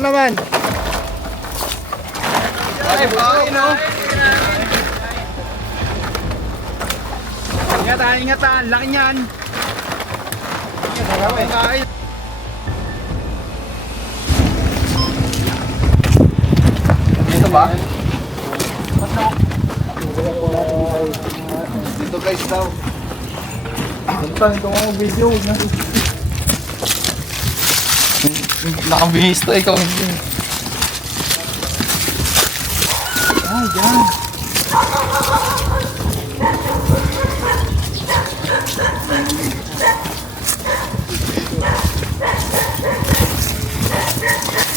Walang laman. Ay, bakit no? Ingatan, ingatan. Laki niyan. Ingatan. Dito ba? Dito guys daw. Ito ang video. Nakabihis to ikaw. Ay, yan.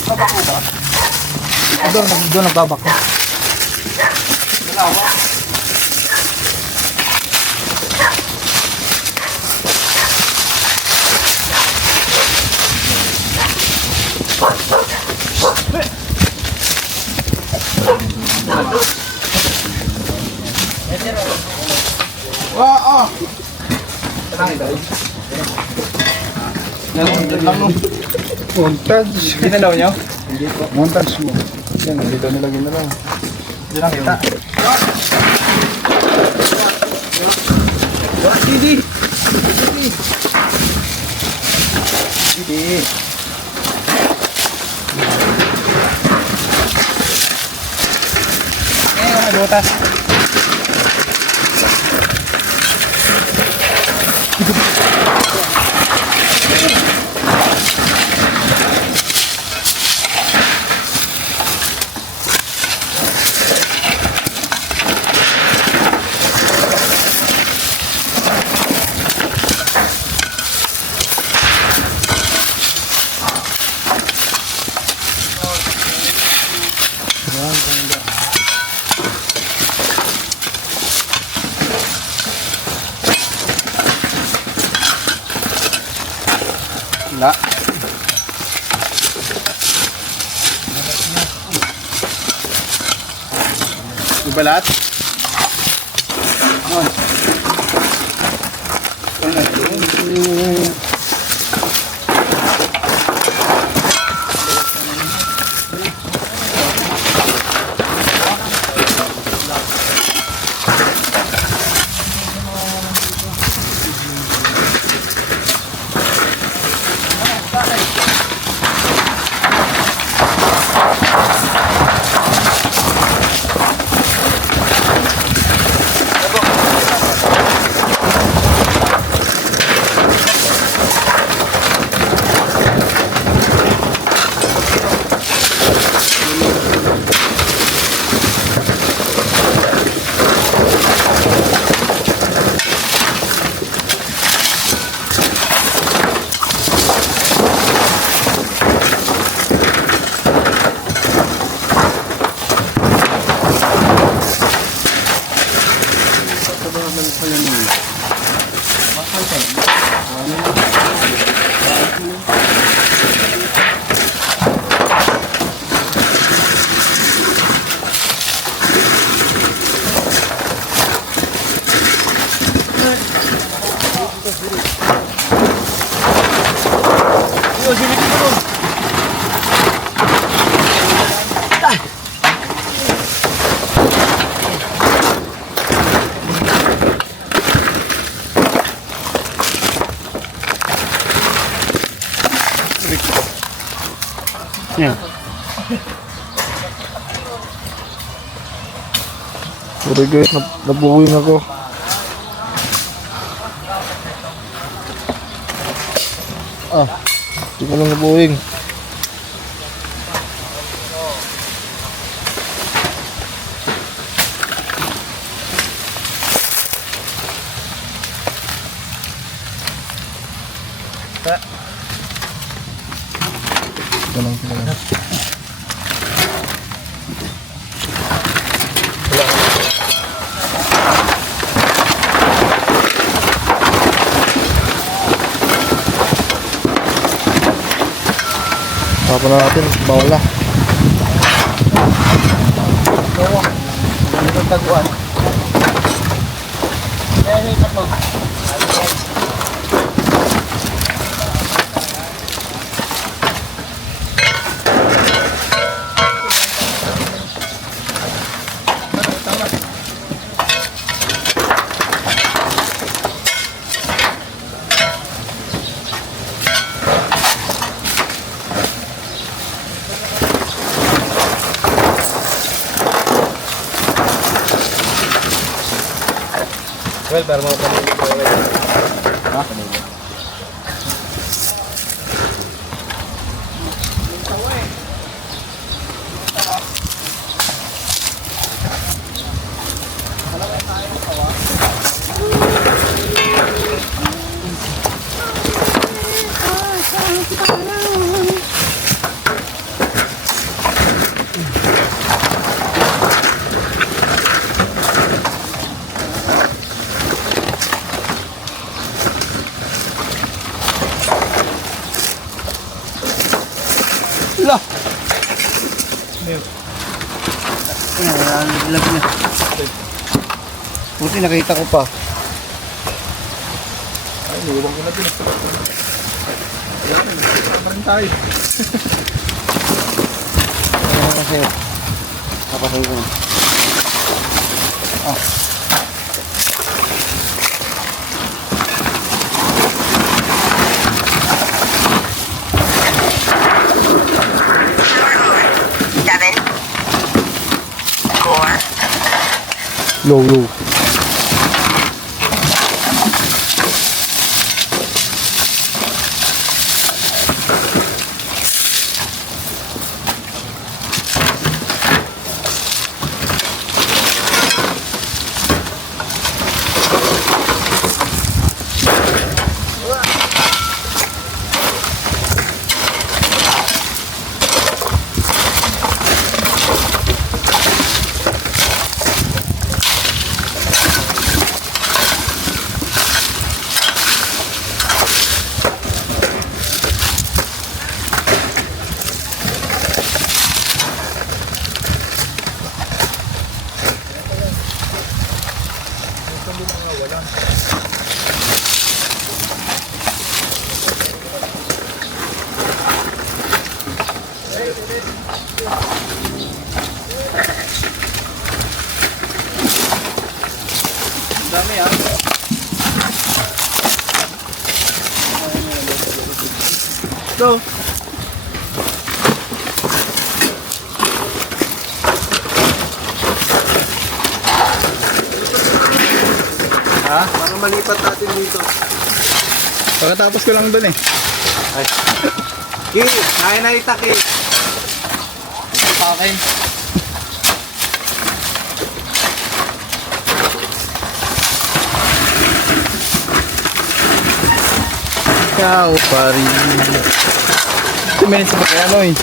Babako ba? Doon nagbabako. Dalawa. Wah, montage. Ginalaw nyo? Hindi po. Montage mo. Yan, dito nila ginalaw. Hindi lang kita. Didi! Didi! Didi! Eh, butas. Wala. Ibalat. Yan. Sorry guys, nabuwing ako. Hindi ko lang nabuwing. Ganun sila lang. Tapos na natin, bawala. Ano yung taguan? Ano yung taguan? Well, pero mga kanina ko rin. Ha? Kanina. Lah! Ayan, lag niya. Buti nakita ko pa. Ay, niwang ko na din. Ayan, pa rin tayo. Kasi, napasay ko na. Low, low. Dami ah. Ito. Ha? Para malipat natin dito. Pagkatapos ko lang dun eh. Ki, kaya na itak eh. Sa akin. Ciao, pari. 2 minutes pa kaya ano eh.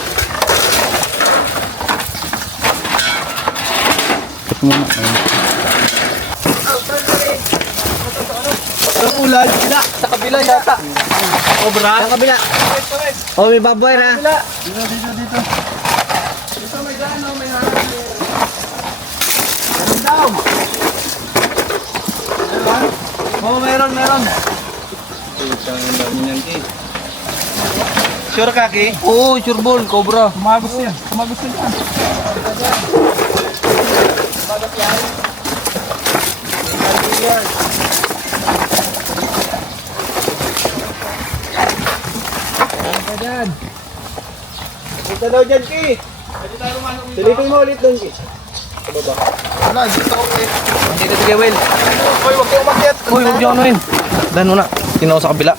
Ito muna. Ang ulan, sila. Sa kabila yata. Obra. Sa kabila. Oh, may baboy na. Dito. Ito may gano, may hanap. Meron daw. Oh, meron. Sure ka, Ki? Oo, sure ball, cobra. Tumagos yan. Punta daw dyan, Ki. Silipin mo ulit doon, Ki. Wala, dito ako eh. Dito si Will. Hoy, wag kayo umakyat. Uy, huwag niyo anuin. Dan muna. Tinaw sa kabila.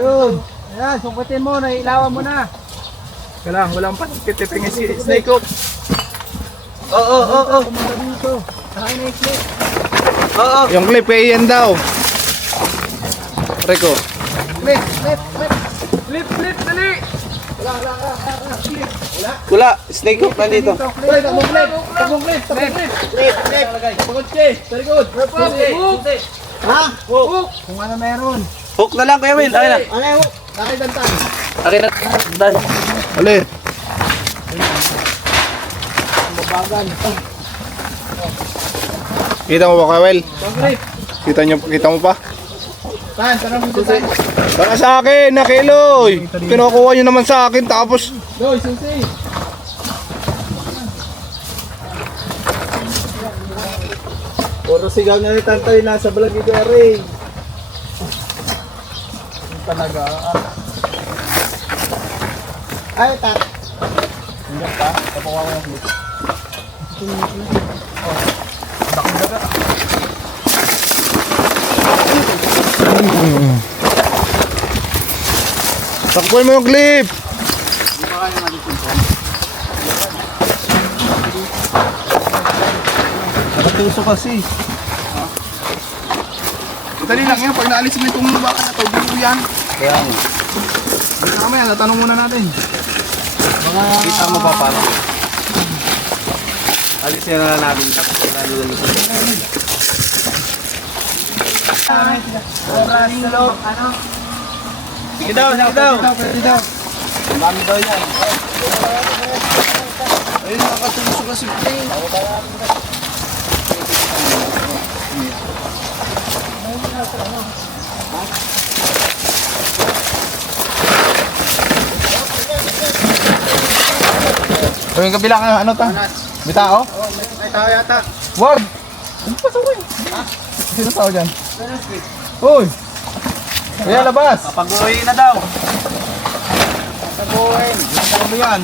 Yun. Ayan, sungkitin mo, nailawan mo na. Walang panitiping si Snake Hook. Oo. Pumunta dito. Saka na i-clip. Oo. Yung clip eh, yan daw. Reko. Clip, dali. Wala. Snake hook nandito. Uy, takbong clip. Pagod ki. Very good. Hook. Ha? Hook. Kung ano meron. Hook na lang, Kuya Will. Akin na. Ano yung hook? Nakibantan. Akin na. Dan. Ali. Babagan. Kita mo ba, Kawel? Clip. Kita mo pa? Tan, tanong mo dito. Baka sa akin, nakiloy. Kinukuha nyo naman sa akin, tapos Doy, susi. Puro sigaw na ni Tantoy nasa vlog ni Kuya Ray. Talaga. Ay, tak. Hindi ka? Kapawa ko ng clip. Takbuhin mo yung clip! Nakatuso kasi. Dali lang yan, pag naalis mo itong baka na to, buo yan. Kaya nga. Hindi na kamaya, natanong muna natin. Kita mo ba parang? Alisin na lang natin. Sige daw, sige daw. Pwede daw. Ang dami daw yan. Ayun, nakatuso kasi. Yung kabila ka, ano ta? May tao? May tao yata. Wag! Ano pa sa uwi? Sino tao dyan? Uy! Kaya labas! Kapag-uwi na daw. Taguin! Ano ba yan?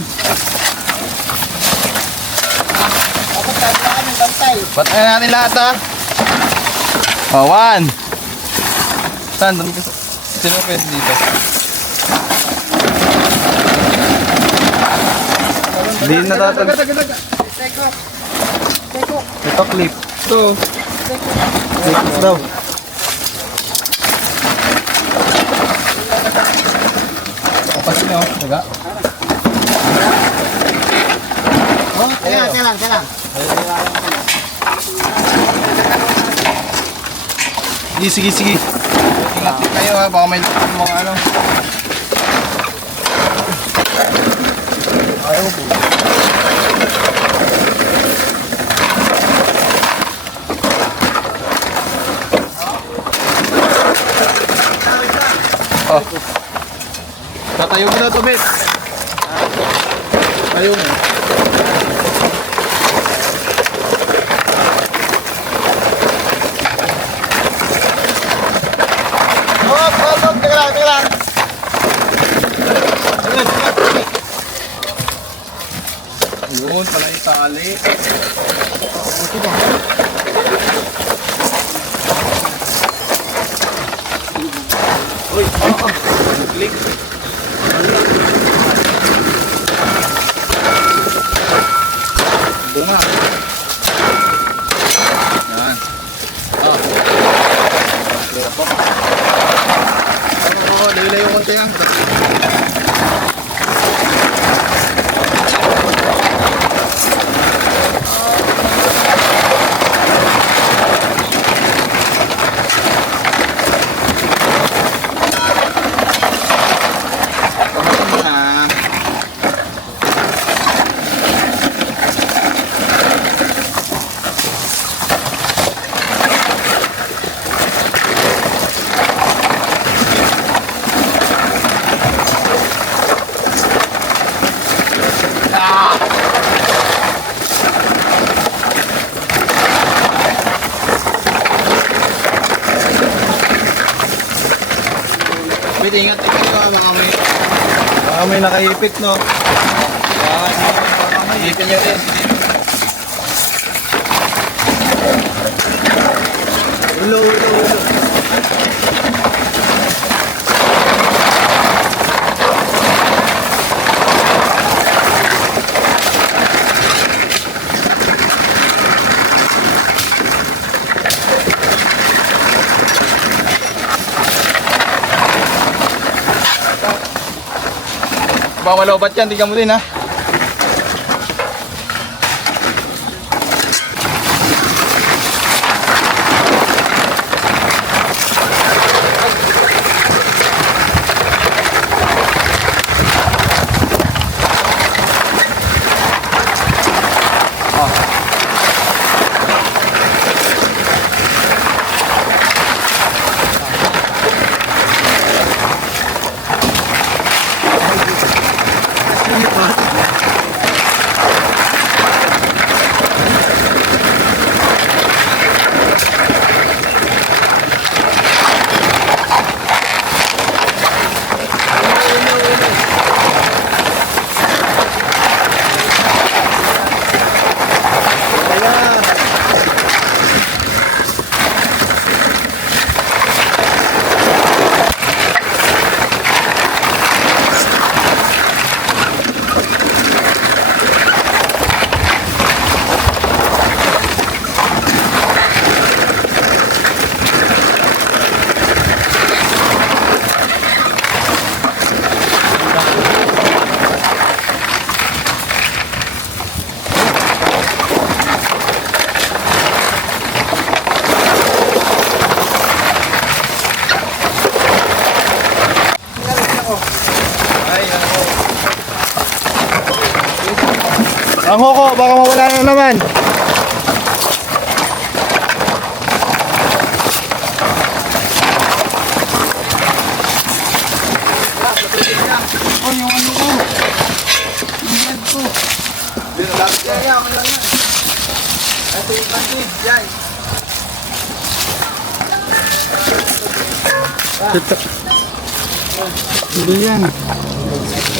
Patayin natin lahat ha! Oh, one! Saan? Dami ka sa... Sino pwede dito? Hindi na tatag. Ito clip. Ito. Clip daw. Kapas niyo, taga. Oh, teka lang. Sige. Ingat din kayo ha, baka may mga ano. Ayaw po. Oh. Tatayo mo na ito, Bet. Tayo mo. Teka lang. Yun, pala itali. Ito ba? Uy, click. Ito na. Yan. Dahil yung konti yan. Ingat kayo baka may nakaipit no. Ipin nyo rin. Ulo. Baka malobat yan, tingnan mo din ha. Panghoko, baka mawala na naman. Ito yan.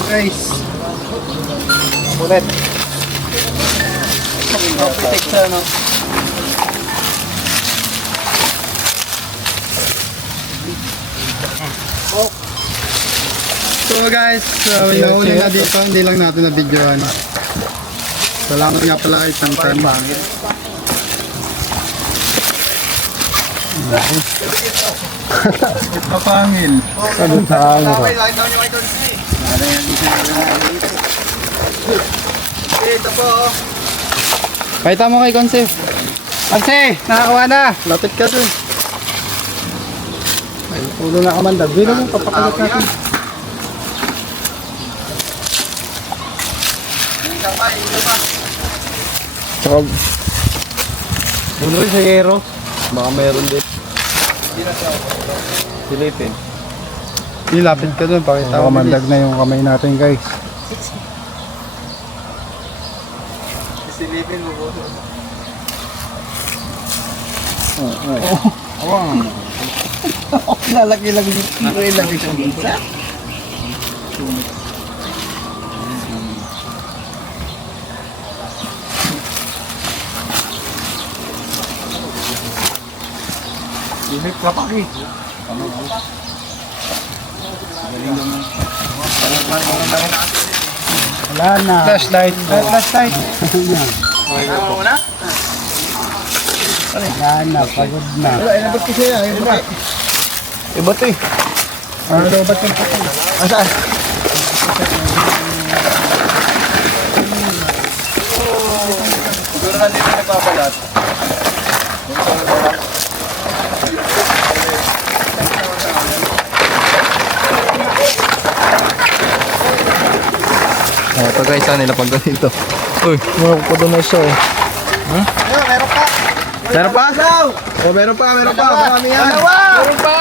Guys. Ulit. Protect sa ano. So guys, nauli na dito, hindi lang natin na videoan. Salamat nga pala kay Tantan. Papangil. Sabi sa ano ko. Ito po. Pakita mo kay Konse. Konse, nakakuha na. Lapit ka dun. Ay, ulo na kamandag. Bino mo, papakalat natin. Tsaka, ulo rin sa yero. Baka meron din. Silipin. Ilapit ka dun, pakita mo. Kamandag na yung kamay natin guys. Silipin mo po. Lalaki lang dito. Lalaki sa pizza. Hindi kapaki. Wala na. Flashlight. Flashlight. Wala na, pagod na. Wala, inabot ko siya. Ibot eh. Ano daw ba't yung patay? Saan? Siguro na dito nagpapalat. Ito guys, nilapag ko dito. Uy, meron ko doon na isa eh. Huh? Meron pa! Meron pa? Oh, meron pa, meron pa. Marami yan. Meron pa!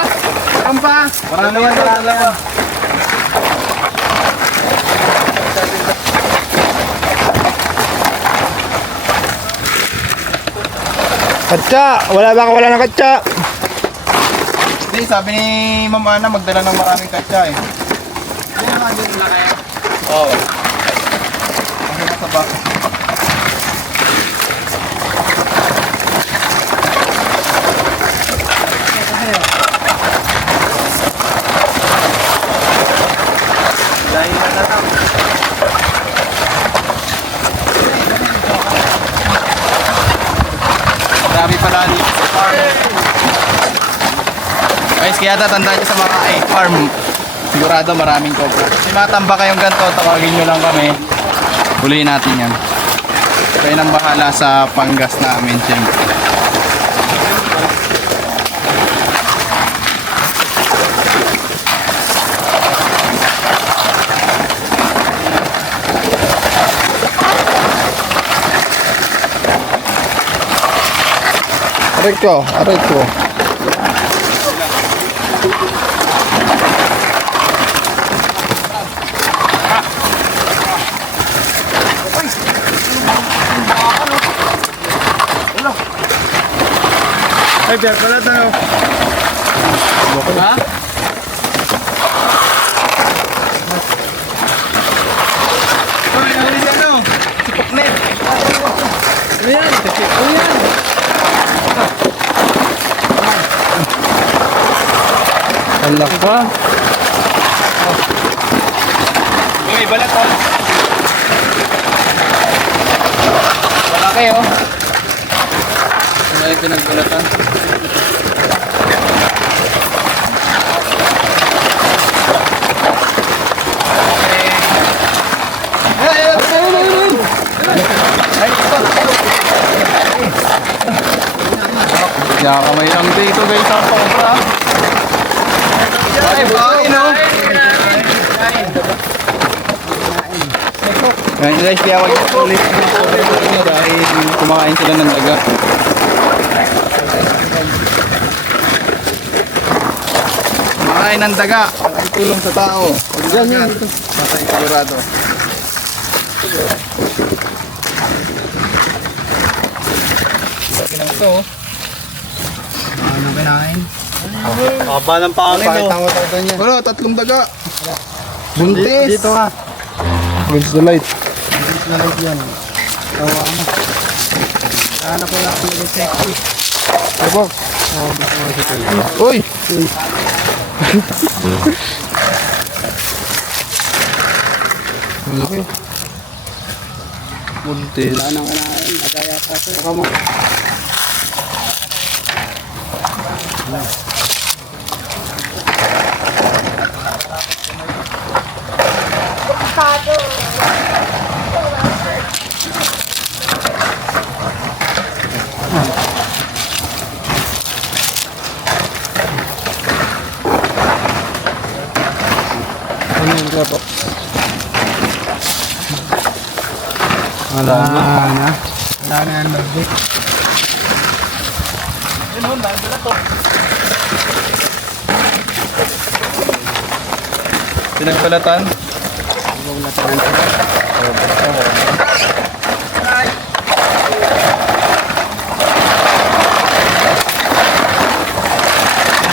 Meron pa! Marami yan, marami yan. Katsa! Wala ng katsa! Hindi, sabi ni Ma'am Ana magdala ng maraming katsa eh. Ano naman yun lang kaya? Oo. Ano na sa baka? Grabe pala dito sa farm. Guys, kaya tatandaan nyo sa mga farm. Sigurado maraming cobra. Kasi matamba kayong ganito, tawagin nyo lang kami. Huliin natin yan. Kayo nang bahala sa panggas namin, syempre. Aray ko. Ay, biar pala tayo. Ha? Ay, nahuli siya no? Si Poknet. Ano yan? Ano yan? Alak pa. Uy, balat oh. Malaki oh. Ano yung pinagbalatan? Kaya kamay lang dito guys ang cobra. Ay, bakit no? Ngayon guys, kaya wag ulit dahil kumakain sila ng daga. Kumakain ng daga, ang tulong sa tao. Huwag na agad. Nasa sigurado. Kinang ito. Ano kinain? Haba ng pangin oh. Wala, 3 daga. Buntis. Dito nga. Where's the light? Where's the light yan? Tawa ka na. Hanap ko lang yung sexy. Abo. Uy! Malaki. Buntis. Wala nang kanain. Agaya pa ito. Baka mo. Po. Wala na yan mag-bit. Ayun, dahil na to. Pinagpalatan.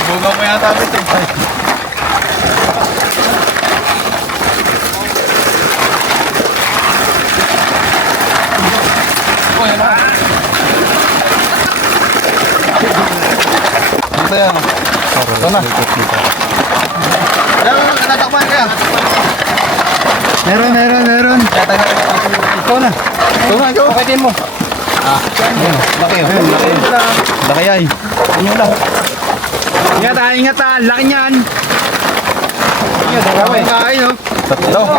Bugaw mo yata ito. Ito yan. Ito na. Tatakpan kaya. Meron. Ito na. Ito. Pakitin mo. Laki yun. Laki ay. Inyo lang. Ingatan. Laki niyan. Kain oh. Tatlo.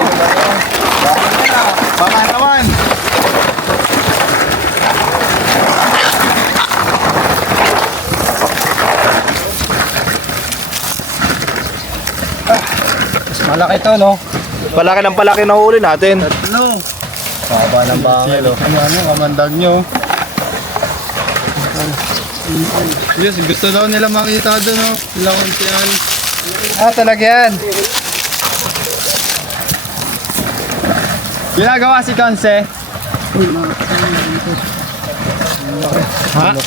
Baka naman. Malaki to no. Palaki na huli natin. Tatlo. Haba ng bangil oh. Ano, kamandag nyo. Yes, gusto daw nila makita doon oh. Lakon siyan. Talaga yan. Ginagawa si Conce. Ha?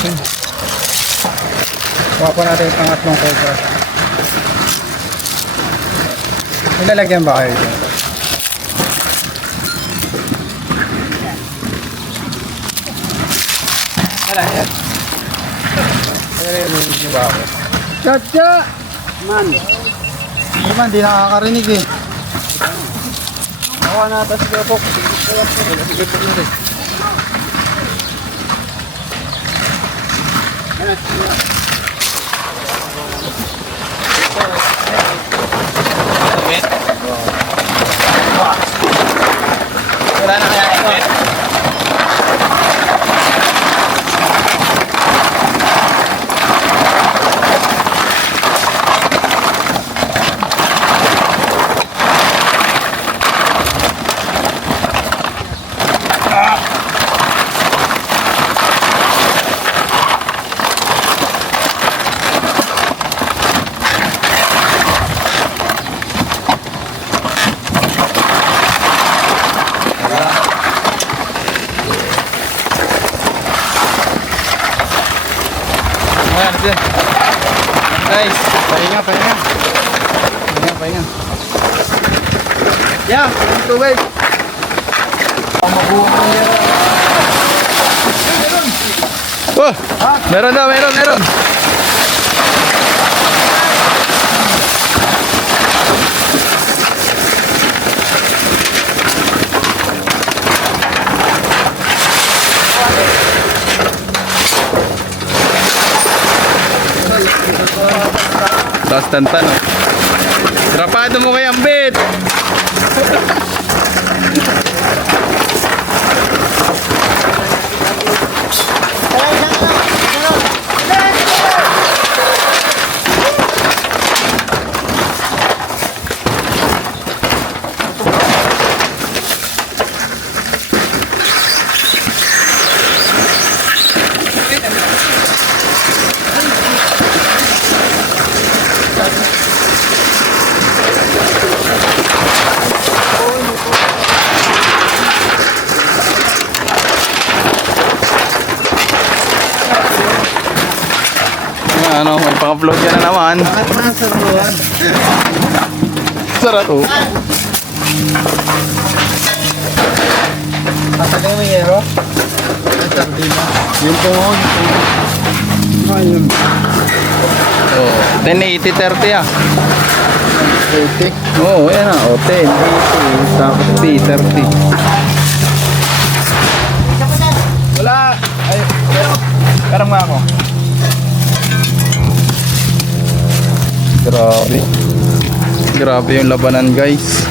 Kuha po natin yung pangatlong pesa. Nilalagyan ba kayo dyan? Wala yan. Chacha! Man! Hindi man, di nakakarinig eh. Nakuha na ito si Gapok. Si Gapok na rin. Wala na kaya ito. Guys, pahinga. Yeah, tubig. Oh, meron daw. Tapos tantan oh. Rapado mo kay Ambit. Ano, may pang-upload ka na naman. Bakit nasa ruwan? Sarap oh. Tatagay mo yung hero? Ang sardina. Yung tuhod. Ayun. Oh, 1080-30 ah. 80. Oo, yan ah. O, 1080. Tapos P30. Wala. Ay, karang nga ako. Grabe. Grabe yung labanan guys.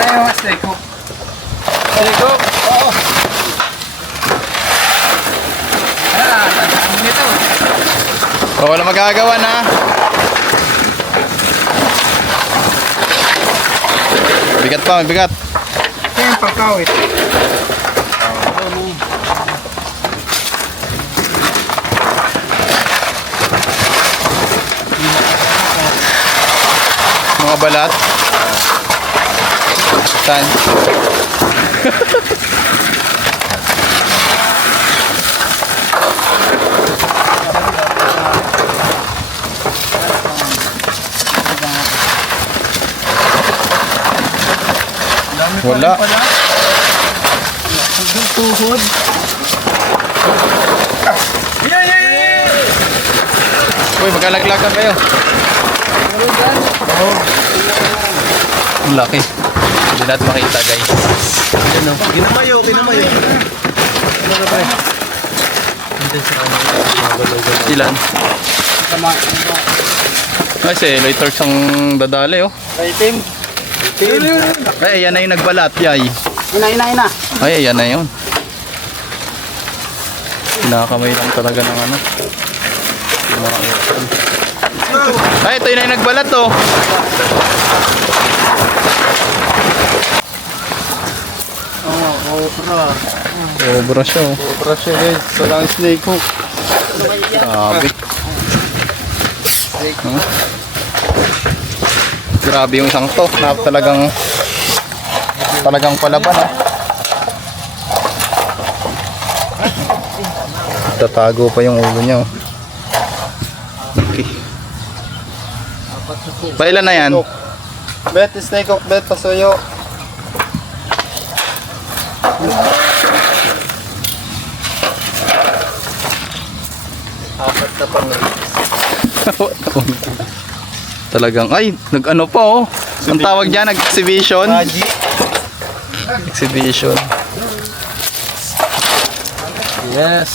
Tayo mas Leko. Leko? Oo. Ah, tandaan mo nito. O, wala magagawa na. Bigat pa, bigat. Ito yung pagkawit. Mga balat. Saan? Wala. Hanggang tuhod. Uy, magkalaglagan kayo. Ang laki. Hindi natin makita guys. Ano? Kinamayo, kinamayo. Ano ka ba? Hindi sa kanya. Ilan? Ay, si Eloy Turks ang dadali oh. Itim. Itim. Ay, yan na yung nagbalat, yay. Ina. Ay, yan na yun. Pinakamay lang talaga ng ano. Yung mga upan. Ay, ito yun na yung nagbalat oh. Opera. Obra siya oh. Opera siya guys. Walang snake hook. Grabe. Huh? Grabe yung isang to. Talagang palaban ah. Tatago pa yung ulo niya oh. Okay. Pailan na yan? Bet, snake hook, bet, pasuyo. Apat na pang Talagang, ay, nag-ano pa oh. Ang tawag dyan, nag-exhibition. Haji. Exhibition. Yes.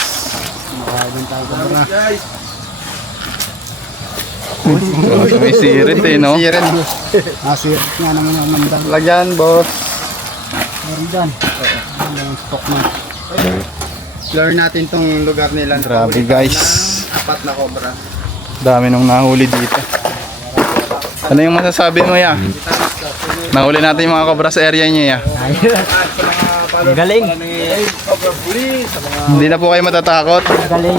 Makagin tayo ka na. May sirit eh, no? Siren. Sirit nga naman ang namdang. Lagyan, boss. Meron dyan. Ang stock na. Explore natin tong lugar nila. Grabe guys. Apat na cobra. Dami nung nahuli dito. Ano yung masasabi mo ya? Nahuli natin yung mga cobra sa area niya ya. Galing. Hindi na po kayo matatakot. Galing.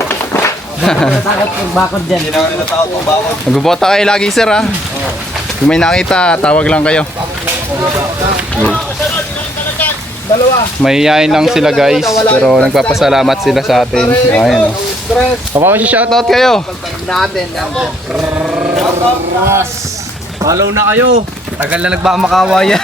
Takot yung bakod dyan. Magbubota kayo lagi sir ha. Kung may nakita, tawag lang kayo. Dalawa Mahihayin lang sila guys, pero nagpapasalamat sila sa atin. Ayun, oh. Baka shoutout kayo. Follow na kayo. Tagal na nagmamakawa yan.